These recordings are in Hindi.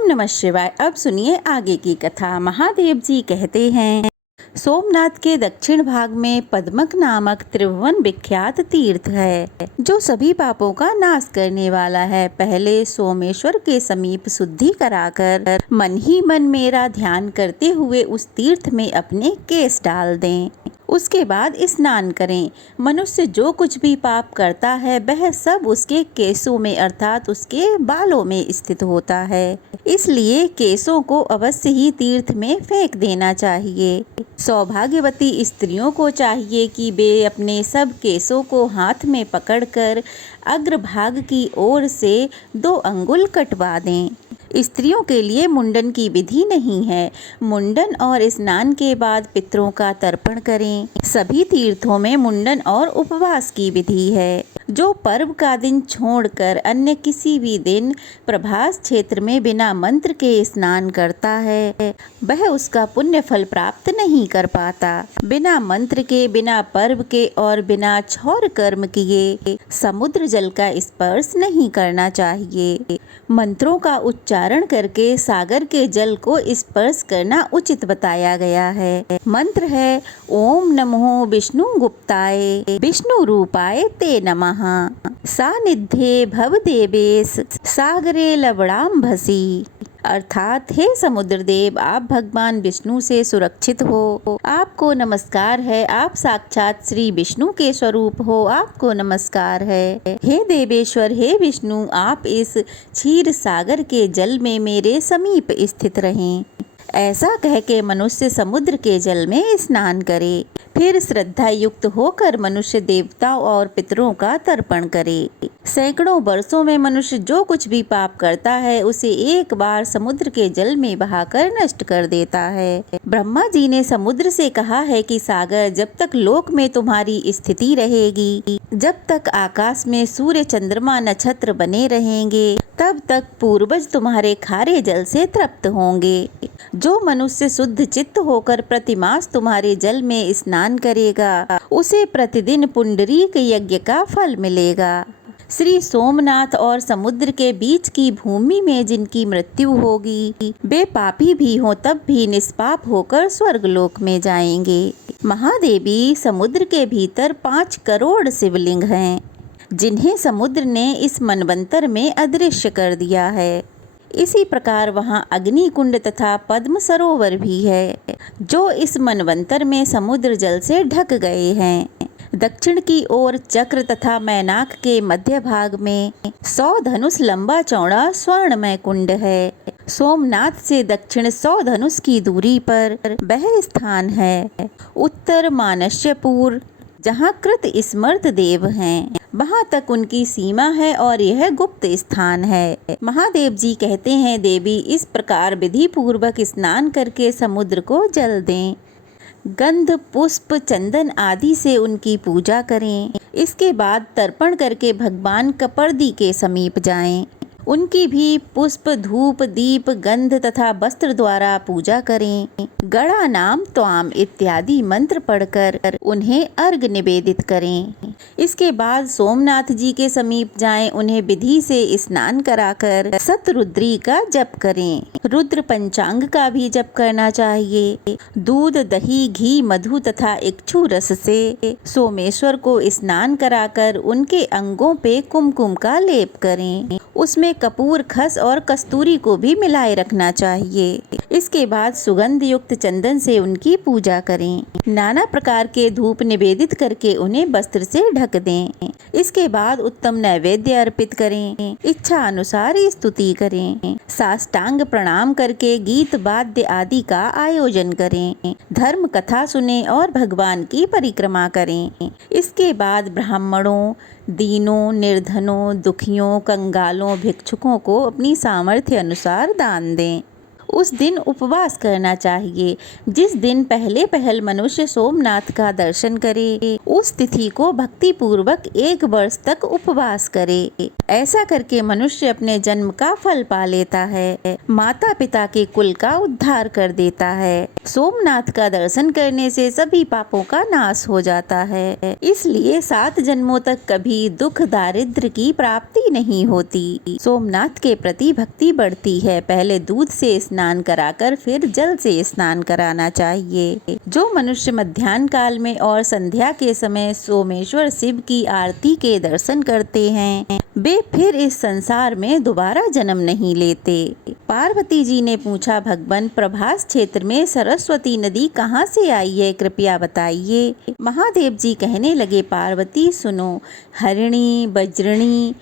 ओम नमः शिवाय। अब सुनिए आगे की कथा। महादेव जी कहते हैं, सोमनाथ के दक्षिण भाग में पद्मक नामक त्रिभुवन विख्यात तीर्थ है, जो सभी पापों का नाश करने वाला है। पहले सोमेश्वर के समीप शुद्धि कराकर मन ही मन मेरा ध्यान करते हुए उस तीर्थ में अपने केश डाल दें। उसके बाद स्नान करें। मनुष्य जो कुछ भी पाप करता है वह सब उसके केशों में अर्थात उसके बालों में स्थित होता है। इसलिए केशों को अवश्य ही तीर्थ में फेंक देना चाहिए। सौभाग्यवती स्त्रियों को चाहिए कि वे अपने सब केशों को हाथ में पकड़कर अग्रभाग की ओर से 2 अंगुल कटवा दें। स्त्रियों के लिए मुंडन की विधि नहीं है। मुंडन और स्नान के बाद पितरों का तर्पण करें। सभी तीर्थों में मुंडन और उपवास की विधि है। जो पर्व का दिन छोड़कर अन्य किसी भी दिन प्रभास क्षेत्र में बिना मंत्र के स्नान करता है वह उसका पुण्य फल प्राप्त नहीं कर पाता। बिना मंत्र के, बिना पर्व के और बिना क्षौर कर्म किए समुद्र जल का स्पर्श नहीं करना चाहिए। मंत्रों का उच्चारण करके सागर के जल को स्पर्श करना उचित बताया गया है। मंत्र है ओम नमो विष्णु गुप्ताय विष्णु रूपाय ते नमः। सानिध्ये भवदेवेश सागरे लवणाम्भसी। अर्थात हे समुद्र देव, आप भगवान विष्णु से सुरक्षित हो। आपको नमस्कार है। आप साक्षात श्री विष्णु के स्वरूप हो। आपको नमस्कार है। हे देवेश्वर, हे विष्णु, आप इस क्षीर सागर के जल में मेरे समीप स्थित रहें। ऐसा कह के मनुष्य समुद्र के जल में स्नान करे। फिर श्रद्धा युक्त होकर मनुष्य देवताओं और पितरों का तर्पण करे। सैकड़ों वर्षों में मनुष्य जो कुछ भी पाप करता है उसे एक बार समुद्र के जल में बहाकर नष्ट कर देता है। ब्रह्मा जी ने समुद्र से कहा है कि सागर, जब तक लोक में तुम्हारी स्थिति रहेगी, जब तक आकाश में सूर्य चंद्रमा नक्षत्र बने रहेंगे, तब तक पूर्वज तुम्हारे खारे जल से तृप्त होंगे। जो मनुष्य शुद्ध चित्त होकर प्रतिमास तुम्हारे जल में स्नान करेगा उसे प्रतिदिन पुंडरीक यज्ञ का फल मिलेगा। श्री सोमनाथ और समुद्र के बीच की भूमि में जिनकी मृत्यु होगी वे पापी भी हों तब भी निष्पाप होकर स्वर्गलोक में जाएंगे। महादेवी, समुद्र के भीतर 5 करोड़ शिवलिंग हैं, जिन्हें समुद्र ने इस मनवंतर में अदृश्य कर दिया है। इसी प्रकार वहाँ अग्नि कुंड तथा पद्म सरोवर भी है, जो इस मनवंतर में समुद्र जल से ढक गए हैं। दक्षिण की ओर चक्र तथा मैनाक के मध्य भाग में 100 धनुष लंबा चौड़ा स्वर्णमय कुंड है। सोमनाथ से दक्षिण 100 धनुष की दूरी पर वह स्थान है। उत्तर मानस्यपुर, जहाँ कृत स्मर्त देव हैं, वहाँ तक उनकी सीमा है और यह गुप्त स्थान है। महादेव जी कहते हैं, देवी, इस प्रकार विधि पूर्वक स्नान करके समुद्र को जल दें। गंध, पुष्प, चंदन आदि से उनकी पूजा करें। इसके बाद तर्पण करके भगवान कपर्दी के समीप जाएं। उनकी भी पुष्प, धूप, दीप, गंध तथा वस्त्र द्वारा पूजा करें। गणा नाम त्वाम इत्यादि मंत्र पढ़कर उन्हें अर्घ निवेदित करें। इसके बाद सोमनाथ जी के समीप जाएं। उन्हें विधि से स्नान कराकर शतरुद्री का जप करें। रुद्र पंचांग का भी जप करना चाहिए। दूध, दही, घी, मधु तथा इक्षु रस से सोमेश्वर को स्नान कराकर उनके अंगों पे कुमकुम का लेप करें। उसमें कपूर, खस और कस्तूरी को भी मिलाए रखना चाहिए। इसके बाद सुगंध युक्त चंदन से उनकी पूजा करें। नाना प्रकार के धूप निवेदित करके उन्हें वस्त्र से ढक दें। इसके बाद उत्तम नैवेद्य अर्पित करें। इच्छा अनुसार स्तुति करें। साष्टांग प्रणाम करके गीत, वाद्य आदि का आयोजन करें। धर्म कथा सुने और भगवान की परिक्रमा करें। इसके बाद ब्राह्मणों, दीनों, निर्धनों, दुखियों, कंगालों, भिक्षुकों को अपनी सामर्थ्य अनुसार दान दें। उस दिन उपवास करना चाहिए। जिस दिन पहले पहल मनुष्य सोमनाथ का दर्शन करे, उस तिथि को भक्ति पूर्वक 1 वर्ष तक उपवास करे। ऐसा करके मनुष्य अपने जन्म का फल पा लेता है, माता पिता के कुल का उद्धार कर देता है। सोमनाथ का दर्शन करने से सभी पापों का नाश हो जाता है। इसलिए 7 जन्मों तक कभी दुख दारिद्र की प्राप्ति नहीं होती। सोमनाथ के प्रति भक्ति बढ़ती है। पहले दूध से स्नान कराकर फिर जल से स्नान कराना चाहिए। जो मनुष्य मध्याह्न काल में और संध्या के समय सोमेश्वर शिव की आरती के दर्शन करते हैं, वे फिर इस संसार में दोबारा जन्म नहीं लेते। पार्वती जी ने पूछा, भगवान प्रभास क्षेत्र में सरस्वती नदी कहाँ से आई है, कृपया बताइए। महादेव जी कहने लगे, पार्वती सुनो, हरिणी, वज्रणी,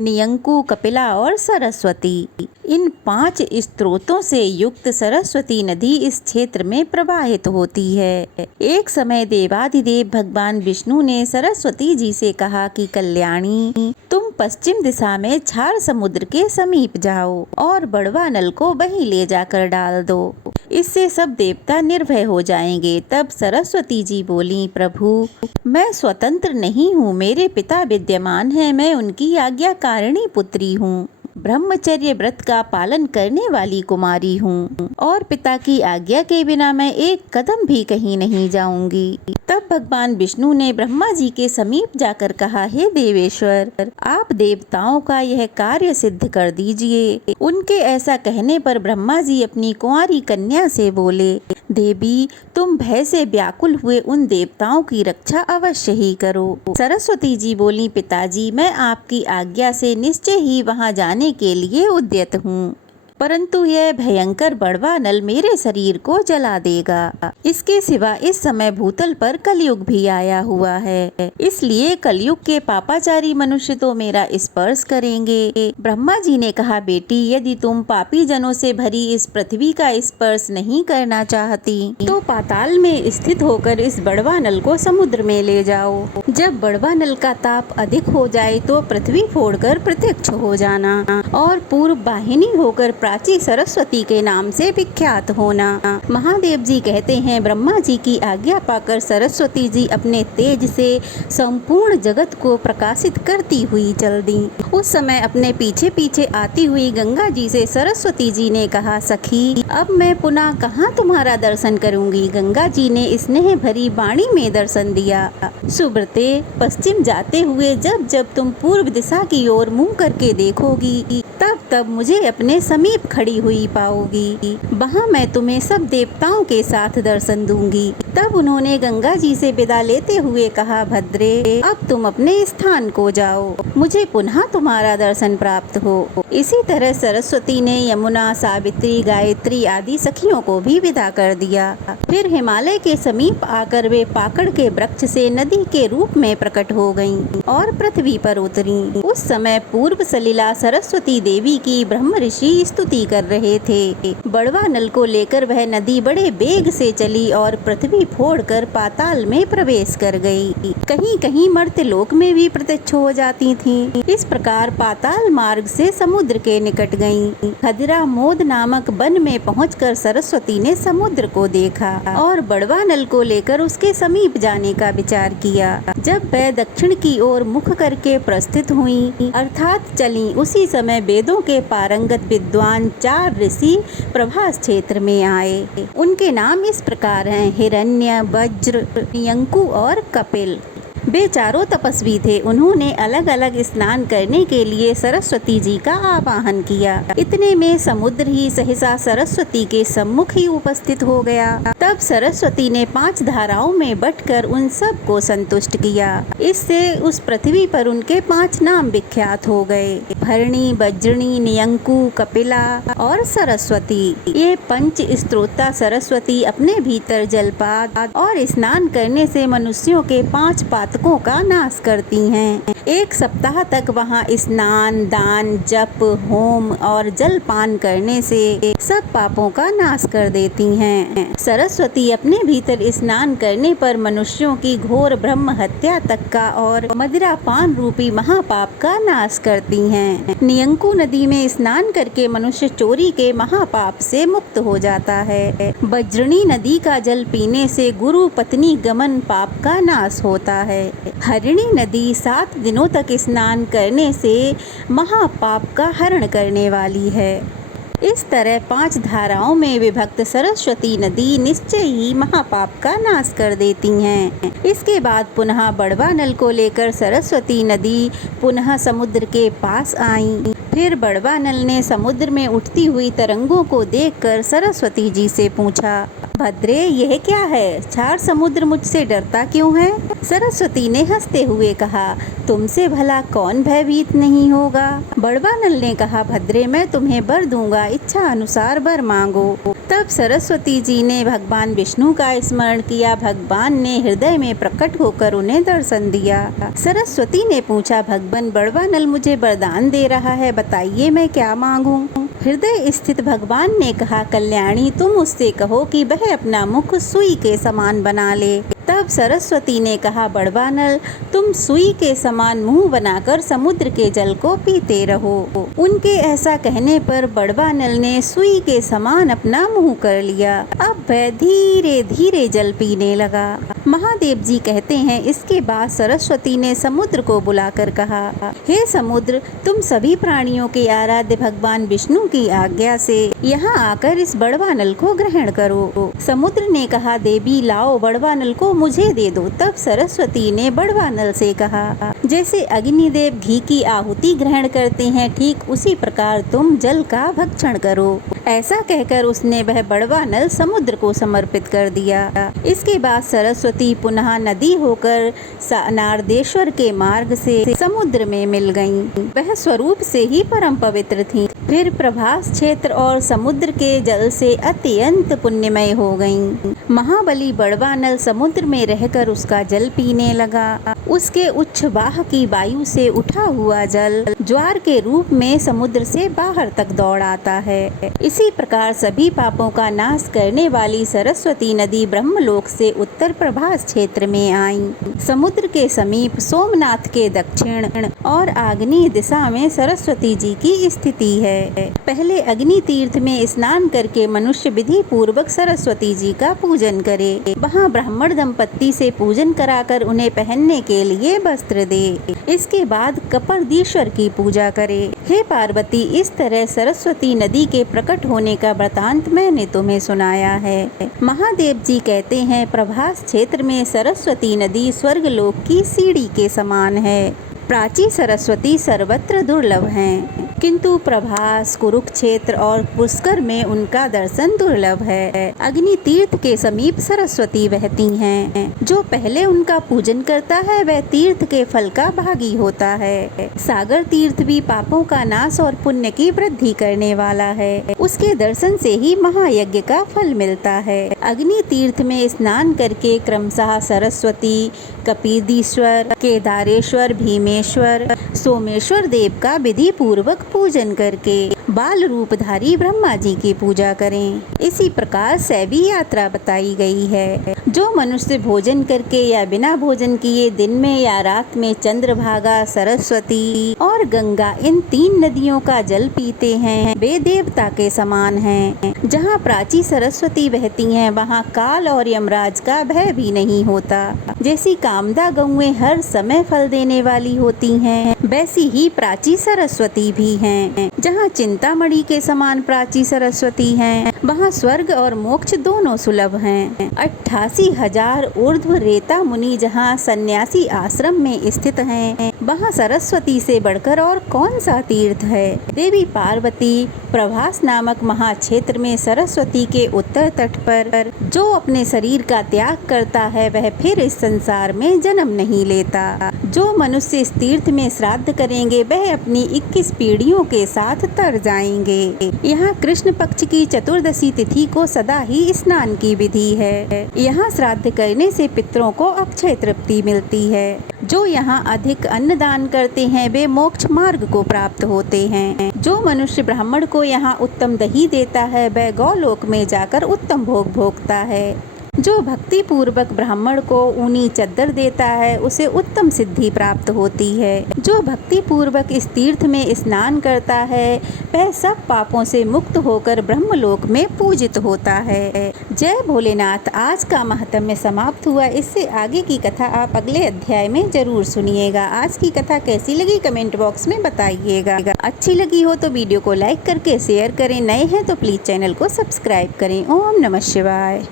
नियंकु, कपिला और सरस्वती, इन 5 स्त्रोतों से युक्त सरस्वती नदी इस क्षेत्र में प्रवाहित होती है। एक समय देवाधिदेव भगवान विष्णु ने सरस्वती जी से कहा कि कल्याणी, तुम पश्चिम दिशा में क्षार समुद्र के समीप जाओ और बड़वा नल को वहीं ले जाकर डाल दो। इससे सब देवता निर्भय हो जाएंगे। तब सरस्वती जी बोली, प्रभु, मैं स्वतंत्र नहीं हूँ, मेरे पिता विद्यमान हैं, मैं उनकी आज्ञाकारिणी पुत्री हूँ, ब्रह्मचर्य व्रत का पालन करने वाली कुमारी हूँ और पिता की आज्ञा के बिना मैं एक कदम भी कहीं नहीं जाऊंगी। तब भगवान विष्णु ने ब्रह्मा जी के समीप जाकर कहा, हे देवेश्वर, आप देवताओं का यह कार्य सिद्ध कर दीजिए। उनके ऐसा कहने पर ब्रह्मा जी अपनी कुंवारी कन्या से बोले, देवी, तुम भय से व्याकुल हुए उन देवताओं की रक्षा अवश्य ही करो। सरस्वती जी बोली, पिताजी, मैं आपकी आज्ञा से निश्चय ही वहां जाने के लिए उद्यत हूँ, परंतु यह भयंकर बड़वा नल मेरे शरीर को जला देगा। इसके सिवा इस समय भूतल पर कलयुग भी आया हुआ है, इसलिए कलयुग के पापाचारी मनुष्य तो मेरा स्पर्श करेंगे। ब्रह्मा जी ने कहा, बेटी, यदि तुम पापी जनों से भरी इस पृथ्वी का स्पर्श नहीं करना चाहती तो पाताल में स्थित होकर इस बड़वा नल को समुद्र में ले जाओ। जब बड़वा नल का ताप अधिक हो जाए तो पृथ्वी फोड़कर प्रत्यक्ष हो जाना और पूर्व वाहिनी होकर प्राची सरस्वती के नाम से विख्यात होना। महादेव जी कहते हैं, ब्रह्मा जी की आज्ञा पाकर सरस्वती जी अपने तेज से संपूर्ण जगत को प्रकाशित करती हुई चल दी। उस समय अपने पीछे पीछे आती हुई गंगा जी से सरस्वती जी ने कहा, सखी, अब मैं पुनः कहाँ तुम्हारा दर्शन करूंगी। गंगा जी ने स्नेह भरी वाणी में दर्शन दिया, सुब्रते, पश्चिम जाते हुए जब जब तुम पूर्व दिशा की ओर मुंह करके देखोगी, तब तब मुझे अपने समीप खड़ी हुई पाओगी। वहाँ मैं तुम्हें सब देवताओं के साथ दर्शन दूंगी। तब उन्होंने गंगा जी से विदा लेते हुए कहा, भद्रे, अब तुम अपने स्थान को जाओ, मुझे पुनः तुम्हारा दर्शन प्राप्त हो। इसी तरह सरस्वती ने यमुना, सावित्री, गायत्री आदि सखियों को भी विदा कर दिया। फिर हिमालय के समीप आकर वे पाकड़ के वृक्ष से नदी के रूप में प्रकट हो गयीं और पृथ्वी पर उतरी। उस समय पूर्व सलिला सरस्वती देवी की ब्रह्म ऋषि स्तुति कर रहे थे। बड़वा नल को लेकर वह नदी बड़े वेग से चली और पृथ्वी फोड़कर पाताल में प्रवेश कर गई। कहीं कहीं मर्त्यलोक में भी प्रत्यक्ष हो जाती थीं। इस प्रकार पाताल मार्ग से समुद्र के निकट गईं। खदिरा मोद नामक वन में पहुंचकर सरस्वती ने समुद्र को देखा और बड़वा नल को लेकर उसके समीप जाने का विचार किया। जब वह दक्षिण की ओर मुख करके प्रस्थित हुई अर्थात चली, उसी समय वेदों के पारंगत विद्वान 4 ऋषि प्रभास क्षेत्र में आए। उनके नाम इस प्रकार हैं, हिरण्य, वज्र, नियंकु और कपिल। वे चारों तपस्वी थे। उन्होंने अलग अलग स्नान करने के लिए सरस्वती जी का आवाहन किया। इतने में समुद्र ही सहसा सरस्वती के सम्मुख ही उपस्थित हो गया। तब सरस्वती ने 5 धाराओं में बंटकर उन सब को संतुष्ट किया। इससे उस पृथ्वी पर उनके 5 नाम विख्यात हो गए, भरणी, वज्रणी, नियंकु, कपिला और सरस्वती। ये 5 स्त्रोता सरस्वती अपने भीतर जलपात और स्नान करने से मनुष्यों के 5 पातकों का नाश करती हैं। एक सप्ताह तक वहाँ स्नान, दान, जप, होम और जलपान करने से सब पापों का नाश कर देती हैं। सरस्वती अपने भीतर स्नान करने पर मनुष्यों की घोर ब्रह्म हत्या तक का और मदिरापान रूपी महापाप का नाश करती हैं। नियंकु नदी में स्नान करके मनुष्य चोरी के महापाप से मुक्त हो जाता है। वज्रणी नदी का जल पीने से गुरु पत्नी गमन पाप का नाश होता है। हरिणी नदी 7 दिनों तक स्नान करने से महापाप का हरण करने वाली है। इस तरह 5 धाराओं में विभक्त सरस्वती नदी निश्चय ही महापाप का नाश कर देती हैं। इसके बाद पुनः बड़वा नल को लेकर सरस्वती नदी पुनः समुद्र के पास आई। फिर बड़वा नल ने समुद्र में उठती हुई तरंगों को देखकर सरस्वती जी से पूछा, भद्रे यह क्या है? 4 समुद्र मुझसे डरता क्यों है? सरस्वती ने हंसते हुए कहा, तुमसे भला कौन भयभीत नहीं होगा? बड़वा नल ने कहा, भद्रे मैं तुम्हें वर दूंगा, इच्छा अनुसार वर मांगो। तब सरस्वती जी ने भगवान विष्णु का स्मरण किया। भगवान ने हृदय में प्रकट होकर उन्हें दर्शन दिया। सरस्वती ने पूछा, भगवान बड़वा नल मुझे वरदान दे रहा है, बताइए मैं क्या मांगूं? हृदय स्थित भगवान ने कहा, कल्याणी तुम उससे कहो कि वह अपना मुख सुई के समान बना ले। तब सरस्वती ने कहा, बड़वा नल तुम सुई के समान मुंह बनाकर समुद्र के जल को पीते रहो। उनके ऐसा कहने पर बड़वा नल ने सुई के समान अपना मुंह कर लिया। अब वह धीरे धीरे जल पीने लगा। महादेव जी कहते हैं, इसके बाद सरस्वती ने समुद्र को बुलाकर कहा, हे समुद्र तुम सभी प्राणियों के आराध्य भगवान विष्णु की आज्ञा से यहाँ आकर इस बड़वा नल को ग्रहण करो। समुद्र ने कहा, देवी लाओ बड़वा नल को मुझे दे दो। तब सरस्वती ने बड़वा नल से कहा, जैसे अग्निदेव घी की आहुति ग्रहण करते हैं, ठीक उसी प्रकार तुम जल का भक्षण करो। ऐसा कहकर उसने वह बड़वा नल समुद्र को समर्पित कर दिया। इसके बाद सरस्वती पुनः नदी होकर नारदेश्वर के मार्ग से समुद्र में मिल गईं। वह स्वरूप से ही परम पवित्र थीं। फिर प्रभास क्षेत्र और समुद्र के जल से अत्यंत पुण्यमय हो गईं। महाबली बड़वा नल समुद्र में रहकर उसका जल पीने लगा। उसके उच्छवाह की वायु से उठा हुआ जल ज्वार के रूप में समुद्र से बाहर तक दौड़ आता है। इसी प्रकार सभी पापों का नाश करने वाली सरस्वती नदी ब्रह्मलोक से उत्तर प्रभास क्षेत्र में आई। समुद्र के समीप सोमनाथ के दक्षिण और आग्नेय दिशा में सरस्वती जी की स्थिति है। पहले अग्नि तीर्थ में स्नान करके मनुष्य विधि पूर्वक सरस्वती जी का पूजन करे। वहाँ ब्राह्मण दंपत्ति से पूजन कराकर उन्हें पहनने के लिए वस्त्र दे। इसके बाद कपर्दीश्वर की पूजा करे। हे पार्वती, इस तरह सरस्वती नदी के प्रकट होने का वृतांत मैंने तुम्हें सुनाया है। महादेव जी कहते हैं, प्रभास क्षेत्र में सरस्वती नदी स्वर्गलोक की सीढ़ी के समान है। प्राची सरस्वती सर्वत्र दुर्लभ हैं, किंतु प्रभास, कुरुक्षेत्र और पुष्कर में उनका दर्शन दुर्लभ है। अग्नि तीर्थ के समीप सरस्वती बहती हैं। जो पहले उनका पूजन करता है वह तीर्थ के फल का भागी होता है। सागर तीर्थ भी पापों का नाश और पुण्य की वृद्धि करने वाला है। उसके दर्शन से ही महायज्ञ का फल मिलता है। अग्नि तीर्थ में स्नान करके क्रमशः सरस्वती, कपिदीश्वर, केदारेश्वर, भीमेश्वर, सोमेश्वर देव का विधि पूर्वक पूजन करके बाल रूपधारी ब्रह्मा जी की पूजा करें। इसी प्रकार शैवी यात्रा बताई गई है। जो मनुष्य भोजन करके या बिना भोजन किए दिन में या रात में चंद्रभागा, सरस्वती और गंगा इन 3 नदियों का जल पीते हैं, वे देवता के समान हैं। जहाँ प्राची सरस्वती बहती हैं, वहाँ काल और यमराज का भय भी नहीं होता। जैसी कामदा गौएं हर समय फल देने वाली होती हैं, वैसी ही प्राची सरस्वती भी हैं। जहाँ चिंतामणि के समान प्राची सरस्वती हैं, वहाँ स्वर्ग और मोक्ष दोनों सुलभ हैं। 88,000 ऊर्ध्व रेता मुनि जहाँ सन्यासी आश्रम में स्थित हैं, वहाँ सरस्वती से बढ़कर और कौन सा तीर्थ है। देवी पार्वती प्रभास नामक महाक्षेत्र में सरस्वती के उत्तर तट पर जो अपने शरीर का त्याग करता है, वह फिर इस संसार में जन्म नहीं लेता। जो मनुष्य इस तीर्थ में श्राद्ध करेंगे, वह अपनी 21 पीढ़ियों के साथ तर जाएंगे। यहाँ कृष्ण पक्ष की चतुर्दशी तिथि को सदा ही स्नान की विधि है। यहाँ श्राद्ध करने से पितरों को अक्षय तृप्ति मिलती है। जो यहाँ अधिक अन्नदान करते हैं वे मोक्ष मार्ग को प्राप्त होते हैं। जो मनुष्य ब्राह्मण को यहाँ उत्तम दही देता है वह गौलोक में जाकर उत्तम भोग भोगता है। जो भक्ति पूर्वक ब्राह्मण को ऊनी चद्दर देता है उसे उत्तम सिद्धि प्राप्त होती है। जो भक्ति पूर्वक इस तीर्थ में स्नान करता है वह सब पापों से मुक्त होकर ब्रह्मलोक में पूजित होता है। जय भोलेनाथ। आज का महात्म्य समाप्त हुआ। इससे आगे की कथा आप अगले अध्याय में जरूर सुनिएगा। आज की कथा कैसी लगी कमेंट बॉक्स में बताइएगा। अच्छी लगी हो तो वीडियो को लाइक करके शेयर करें। नए हैं तो प्लीज चैनल को सब्सक्राइब करें। ओम नमः शिवाय।